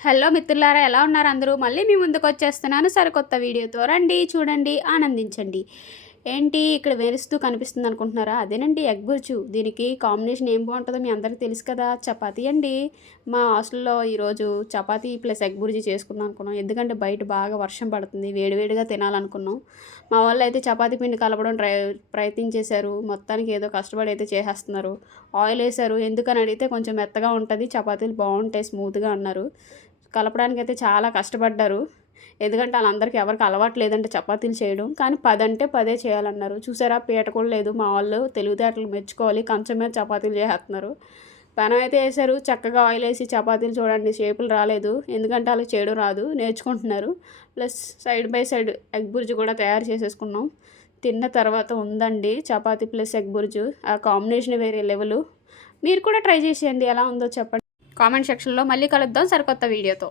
Hello మిత్రులారా, ఎలా ఉన్నారు అందరూ? మళ్ళీ మీ ముందుకు వచ్చేస్తున్నాను సరికొత్త వీడియోతో. రండి, చూడండి, ఆనందించండి. ఏంటి ఇక్కడ వేరుస్తూ కనిపిస్తుంది అనుకుంటున్నారా? అదేనండి ఎగ్ బుర్జు. దీనికి కాంబినేషన్ ఏం బాగుంటుందో మీ అందరికీ తెలుసు కదా, చపాతీ అండి. మా హాస్టల్లో ఈరోజు చపాతీ ప్లస్ ఎగ్ బుర్జీ చేసుకుందాం అనుకున్నాం. ఎందుకంటే బయట బాగా వర్షం పడుతుంది, వేడివేడిగా తినాలనుకున్నాం. మా వాళ్ళు అయితే చపాతీ పిండి కలపడం ప్రయత్నించేశారు. మొత్తానికి ఏదో కష్టపడి అయితే చేసేస్తున్నారు. ఆయిల్ వేశారు. ఎందుకని అడిగితే కొంచెం మెత్తగా ఉంటుంది, చపాతీలు బాగుంటాయి, స్మూత్గా అన్నారు. కలపడానికైతే చాలా కష్టపడ్డారు. ఎందుకంటే వాళ్ళందరికీ ఎవరికి అలవాటు లేదంటే చపాతీలు చేయడం. కానీ 10 అంటే 10 చేయాలన్నారు. చూసారా, పీట కూడా లేదు. మా వాళ్ళు తెలివితేటలు మెచ్చుకోవాలి. కంచం మీద చపాతీలు చేసేస్తున్నారు. పెనం అయితే వేశారు. చక్కగా ఆయిల్ వేసి చపాతీలు చూడండి షేపులు రాలేదు. ఎందుకంటే వాళ్ళకి చేయడం రాదు, నేర్చుకుంటున్నారు. Plus side by side egg bhurji కూడా తయారు చేసేసుకున్నాం. తిన్న తర్వాత ఉందండి చపాతీ ప్లస్ ఎగ్ బుర్జు. ఆ కాంబినేషన్ వేరే లెవెల్. మీరు కూడా ట్రై చేసేయండి, ఎలా ఉందో చెప్పండి కామెంట్ సెక్షన్లో. మళ్ళీ కలుద్దాం సరికొత్త వీడియోతో.